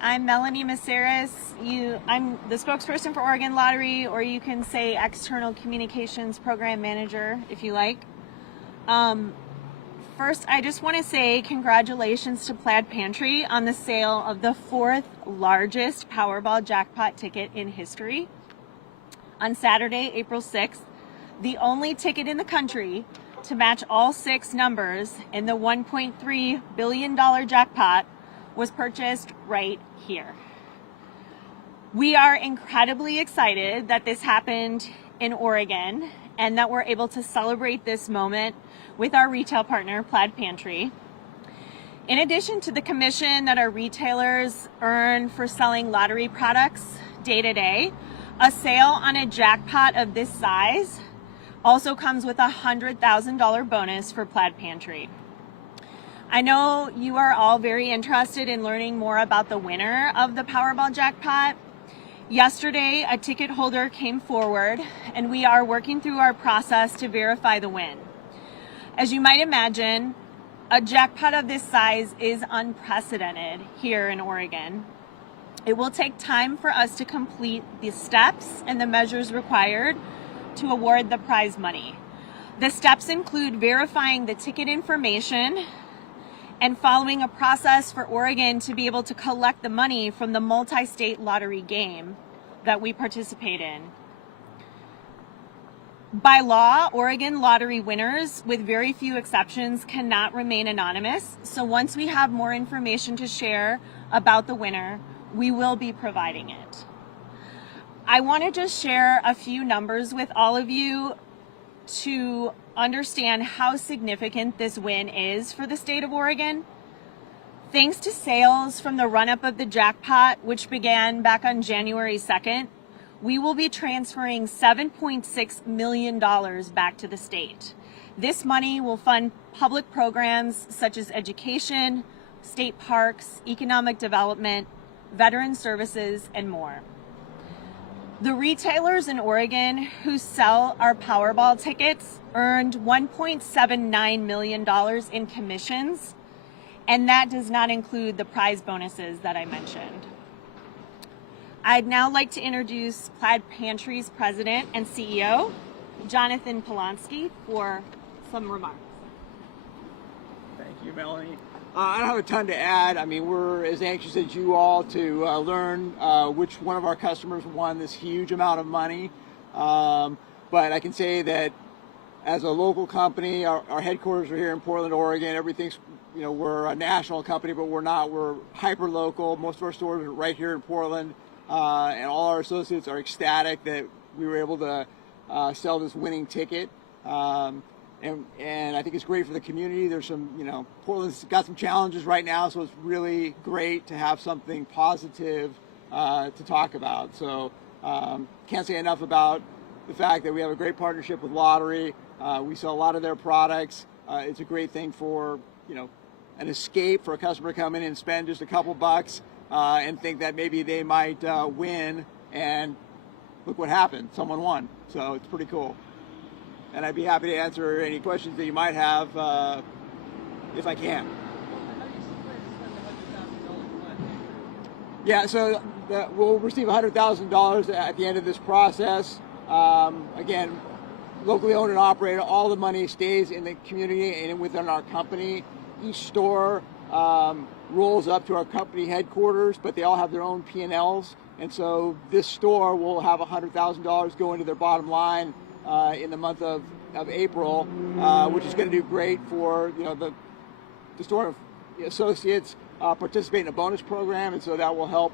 Hi, I'm Melanie Maceras. I'm the spokesperson for Oregon Lottery, or you can say External Communications Program Manager if you like. First, I just want to say congratulations to Plaid Pantry on the sale of the 4th largest Powerball jackpot ticket in history. On Saturday, April 6th, the only ticket in the country to match all 6 numbers in the $1.3 billion jackpot was purchased right here. We are incredibly excited that this happened in Oregon and that we're able to celebrate this moment with our retail partner, Plaid Pantry. In addition to the commission that our retailers earn for selling lottery products day to day, a sale on a jackpot of this size also comes with a $100,000 bonus for Plaid Pantry. I know you are all very interested in learning more about the winner of the Powerball jackpot. Yesterday, a ticket holder came forward and we are working through our process to verify the win. As you might imagine, a jackpot of this size is unprecedented here in Oregon. It will take time for us to complete the steps and the measures required to award the prize money. The steps include verifying the ticket information and following a process for Oregon to be able to collect the money from the multi-state lottery game that we participate in. By law, Oregon lottery winners, with very few exceptions, cannot remain anonymous. So once we have more information to share about the winner, we will be providing it. I want to just share a few numbers with all of you to understand how significant this win is for the state of Oregon. Thanks to sales from the run-up of the jackpot, which began back on January 2nd, we will be transferring $7.6 million back to the state. This money will fund public programs such as education, state parks, economic development, veteran services, and more. The retailers in Oregon who sell our Powerball tickets earned $1.79 million in commissions, and that does not include the prize bonuses that I mentioned. I'd now like to introduce Plaid Pantry's president and CEO, Jonathan Polonsky, for some remarks. Thank you, Melanie. I don't have a ton to add. I mean, we're as anxious as you all to learn which one of our customers won this huge amount of money. But I can say that as a local company, our headquarters are here in Portland, Oregon. Everything's, we're a national company, but we're not. We're hyper local. Most of our stores are right here in Portland. And all our associates are ecstatic that we were able to sell this winning ticket. And I think it's great for the community. There's some, Portland's got some challenges right now, so it's really great to have something positive to talk about. So can't say enough about the fact that we have a great partnership with Lottery. We sell a lot of their products. It's a great thing for, an escape for a customer to come in and spend just a couple bucks and think that maybe they might win, and look what happened. Someone won. So it's pretty cool. And I'd be happy to answer any questions that you might have if I can. Yeah, so we'll receive $100,000 at the end of this process. Again, locally owned and operated, all the money stays in the community and within our company. Each store rolls up to our company headquarters, but they all have their own P&Ls. And so this store will have $100,000 go into their bottom line in the month of April, which is going to do great for the store associates participate in a bonus program, and so that will help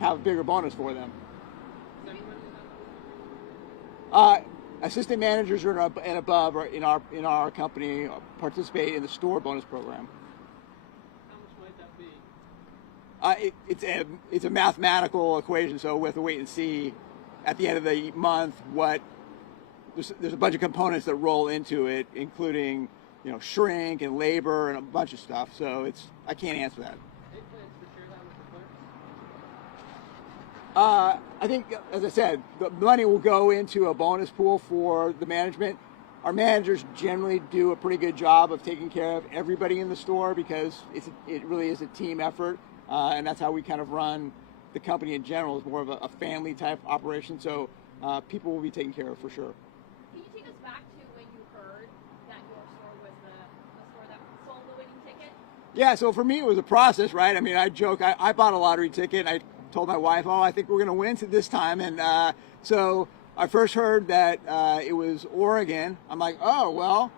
have a bigger bonus for them. Assistant managers and above in our company participate in the store bonus program. How much might that be? It's a mathematical equation, so we have to wait and see at the end of the month there's a bunch of components that roll into it, including shrink and labor and a bunch of stuff. So I can't answer that. Any plans to share that with the clerks? I think, as I said, the money will go into a bonus pool for the management. Our managers generally do a pretty good job of taking care of everybody in the store because it really is a team effort. and that's how we kind of run the company in general. It's more of a family type operation, so people will be taken care of for sure. Can you take us back to when you heard that your store was the store that sold the winning ticket? Yeah, so for me it was a process, right? I mean, I joke, I bought a lottery ticket. I told my wife, oh, I think we're going to win this time. And so I first heard that it was Oregon. I'm like, oh, well,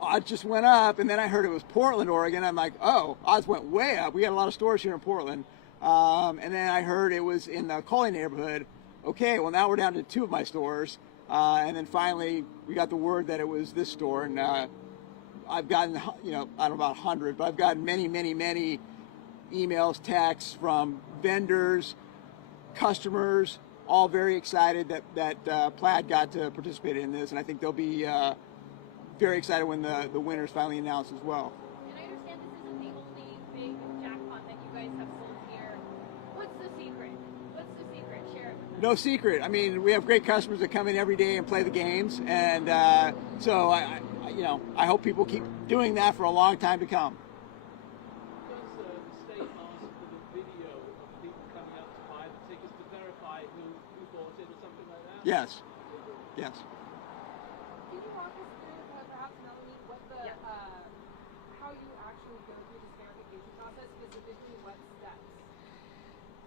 odds just went up. And then I heard it was Portland, Oregon. I'm like, oh, odds went way up. We got a lot of stores here in Portland. And then I heard it was in the Coley neighborhood. Okay, well, now we're down to 2 of my stores. And then finally we got the word that it was this store. And I've gotten, I don't know about 100, but I've gotten many, many, many emails, texts from vendors, customers, all very excited that Plaid got to participate in this, and I think they'll be very excited when the winner's finally announced as well. And I understand this isn't the only big jackpot that you guys have sold here. What's the secret? What's the secret? Share it with us. No secret. I mean, we have great customers that come in every day and play the games, and so I hope people keep doing that for a long time to come. Does the state ask for the video of people coming out to buy the tickets to verify who bought it or something like that? Yes. Yes. Can you walk us through, perhaps, Melanie, what how you actually go through this verification process, specifically what steps?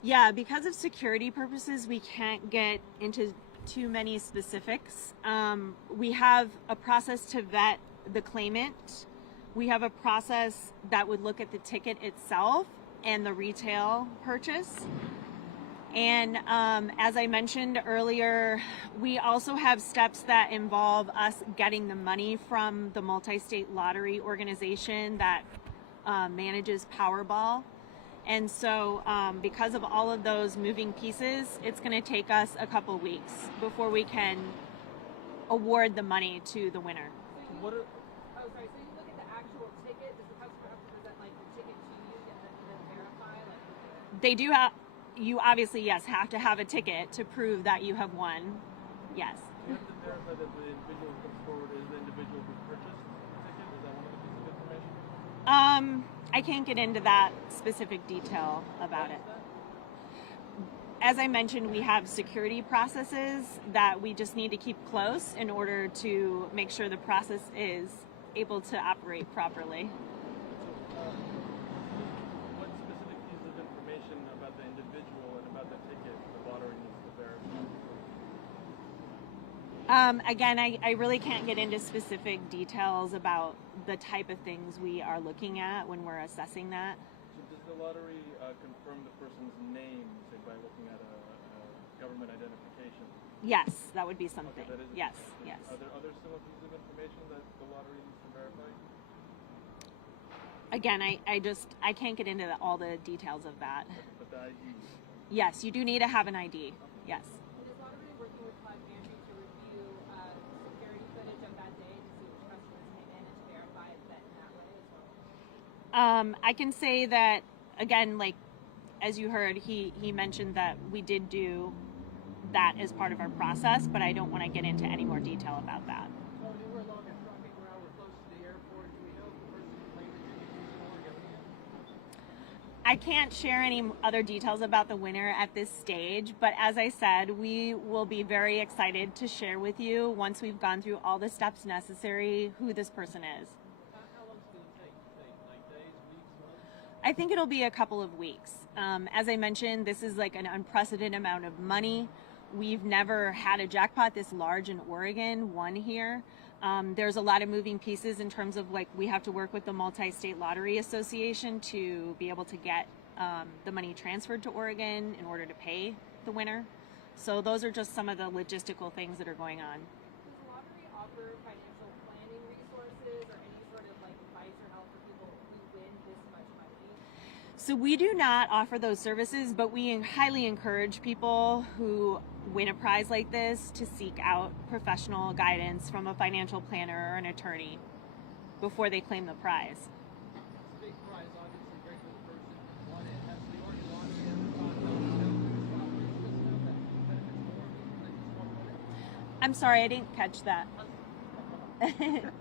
Yeah, because of security purposes, we can't get into too many specifics. We have a process to vet the claimant. We have a process that would look at the ticket itself and the retail purchase. And as I mentioned earlier, we also have steps that involve us getting the money from the multi-state lottery organization that manages Powerball. And so because of all of those moving pieces, it's going to take us a couple weeks before we can award the money to the winner. So you look at the actual ticket. Does the customer have to present like the ticket to you and then verify? They do have, you obviously, yes, have to have a ticket to prove that you have won. Yes. You have to verify that the individual who comes forward is the individual who purchased the ticket? Is that one of the pieces of information? I can't get into that specific detail about it. As I mentioned, we have security processes that we just need to keep close in order to make sure the process is able to operate properly. What specific pieces of information about the individual and about the ticket the lottery needs to verify? Again, I really can't get into specific details about the type of things we are looking at when we're assessing that. So does the lottery confirm the person's name, say, by looking at a government identification? Yes, that would be something. Okay, that is Yes, yes. Are there other similar pieces of information that the lottery needs to verify? Again, I can't get into all the details of that. But the ID? Yes, you do need to have an ID. Yes. And is lottery working with Plaid Pantry to review security footage of that day to see which customers came in and to verify that in that way as well? I can say that, again, like, as you heard, he mentioned that we did do that as part of our process, but I don't want to get into any more detail about that. Well, we're along a trucking route. We're close to the airport. Do we know if the person who claimed the ticket is in Oregon? I can't share any other details about the winner at this stage, but as I said, we will be very excited to share with you once we've gone through all the steps necessary who this person is. How long is it going to take? Like days, weeks, months? I think it'll be a couple of weeks. As I mentioned, this is like an unprecedented amount of money. We've never had a jackpot this large in Oregon, one here. There's a lot of moving pieces in terms of, like, we have to work with the Multi-State Lottery Association to be able to get the money transferred to Oregon in order to pay the winner. So those are just some of the logistical things that are going on. Does the lottery offer financial planning resources or any sort of like advice or help for people who win this much money? So we do not offer those services, but we highly encourage people who win a prize like this to seek out professional guidance from a financial planner or an attorney before they claim the prize. It's a big prize, obviously, great for the person who won it. Has the Oregon Lottery ever thought about benefits more than just one winner? I'm sorry, I didn't catch that.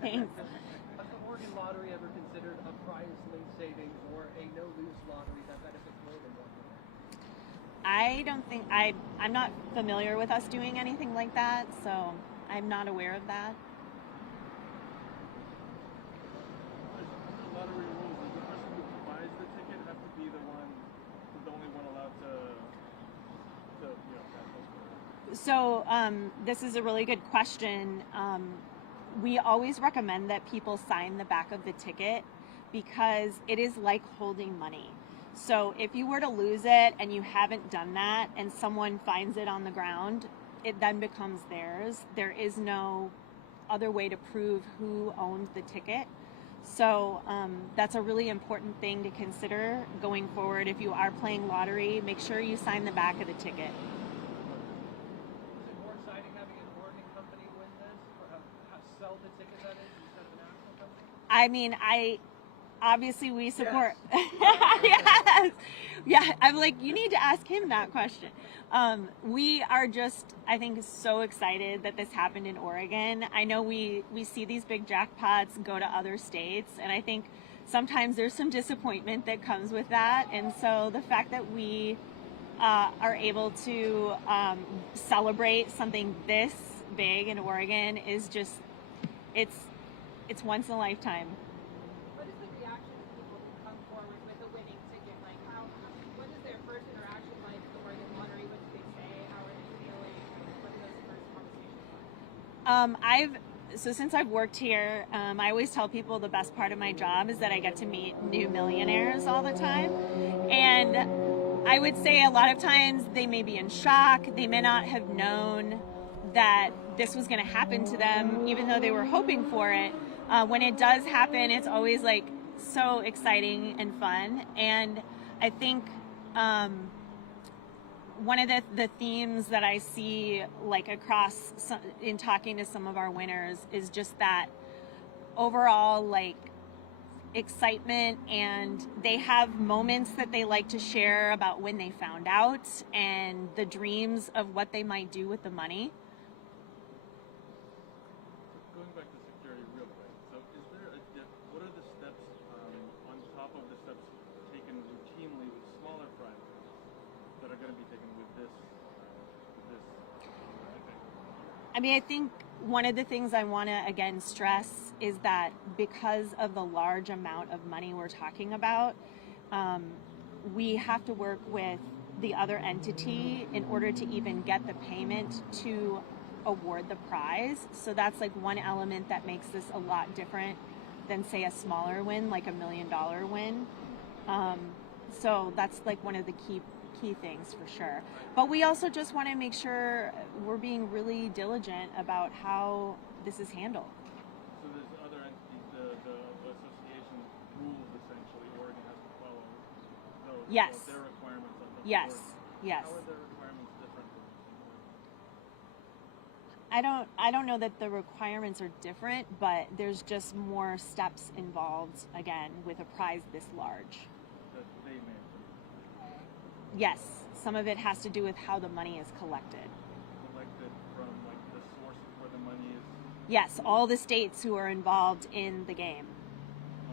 Thanks. Has the Oregon Lottery ever considered a prize-linked savings or a no-lose lottery that benefits more I don't think I'm not familiar with us doing anything like that, so I'm not aware of that. Under lottery rules, does the person who buys the ticket have to be the only one allowed to pass those? So this is a really good question. We always recommend that people sign the back of the ticket because it is like holding money. So if you were to lose it and you haven't done that and someone finds it on the ground, it then becomes theirs. There is no other way to prove who owned the ticket. So that's a really important thing to consider going forward. If you are playing lottery, make sure you sign the back of the ticket. Is it more exciting having an Oregon company win this, or sell the ticket that is, instead of a national company? I mean, obviously we support. Yes. Yeah, I'm like, you need to ask him that question. We are just, I think, so excited that this happened in Oregon. I know we see these big jackpots go to other states, and I think sometimes there's some disappointment that comes with that. And so the fact that we are able to celebrate something this big in Oregon is just, it's once in a lifetime. What is the reaction of people who come forward with a winning ticket? Like, what is their first interaction like with the Oregon lottery? What do they say? How are they feeling? What are those first conversations like? So since I've worked here, I always tell people the best part of my job is that I get to meet new millionaires all the time. And I would say a lot of times they may be in shock. They may not have known that this was going to happen to them, even though they were hoping for it. When it does happen, it's always like so exciting and fun. And I think one of the themes that I see like across in talking to some of our winners is just that overall like excitement, and they have moments that they like to share about when they found out and the dreams of what they might do with the money. Going back to security real quick, so is there what are the steps on top of the steps taken routinely with smaller prizes that are going to be taken with this? I mean, I think one of the things I want to again stress is that because of the large amount of money we're talking about, we have to work with the other entity in order to even get the payment to award the prize. So that's like one element that makes this a lot different than say a smaller win, like $1 million win. So that's like one of the key things for sure. But we also just want to make sure we're being really diligent about how this is handled. So there's other entities, the association rules essentially, Oregon has to follow those. Yes. So their requirements on the Yes. Oregon. Yes. How are their requirements different from Oregon? I don't know that the requirements are different, but there's just more steps involved again with a prize this large. That they may. Yes, some of it has to do with how the money is collected. Collected from like the source of where the money is. Yes, all the states who are involved in the game.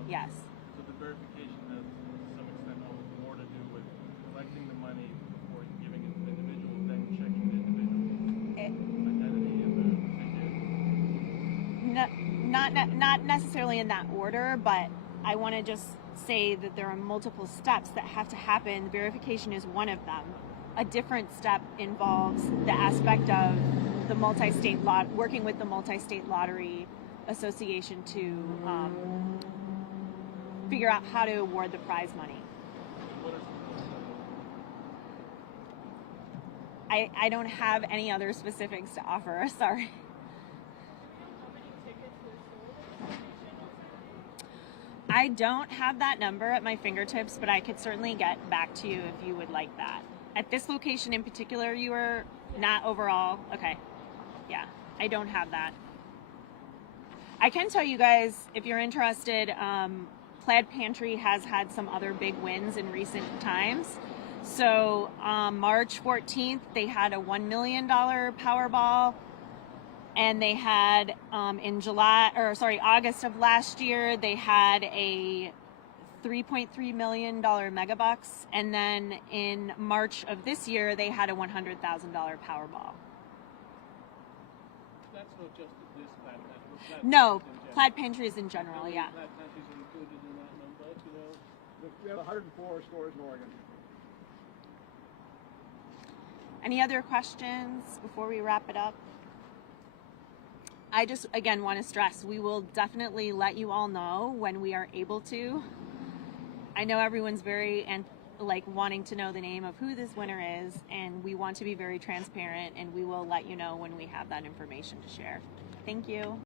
Okay. Yes. So the verification has to some extent more to do with collecting the money before giving it to the individual, then checking the individual's identity in the ticket. Not necessarily in that order, but I want to just say that there are multiple steps that have to happen. Verification is one of them. A different step involves the aspect of the multi-state working with the multi-state lottery association to figure out how to award the prize money. I don't have any other specifics to offer. Sorry. I don't have that number at my fingertips, but I could certainly get back to you if you would like that. At this location in particular, you were not overall? Okay. Yeah, I don't have that. I can tell you guys, if you're interested, Plaid Pantry has had some other big wins in recent times. So March 14th, they had a $1 million Powerball. And they had in August of last year, they had a $3.3 million megabucks, and then in March of this year they had a $100,000 Powerball. That's not just this Plaid Pantry. Plaid No, Pantry's in general. Plaid Pantry is in general, How many yeah. Plaid Pantries are included in that number, do you know? We have 104 stores in Oregon. Any other questions before we wrap it up? I just, again, want to stress, we will definitely let you all know when we are able to. I know everyone's very wanting to know the name of who this winner is, and we want to be very transparent, and we will let you know when we have that information to share. Thank you.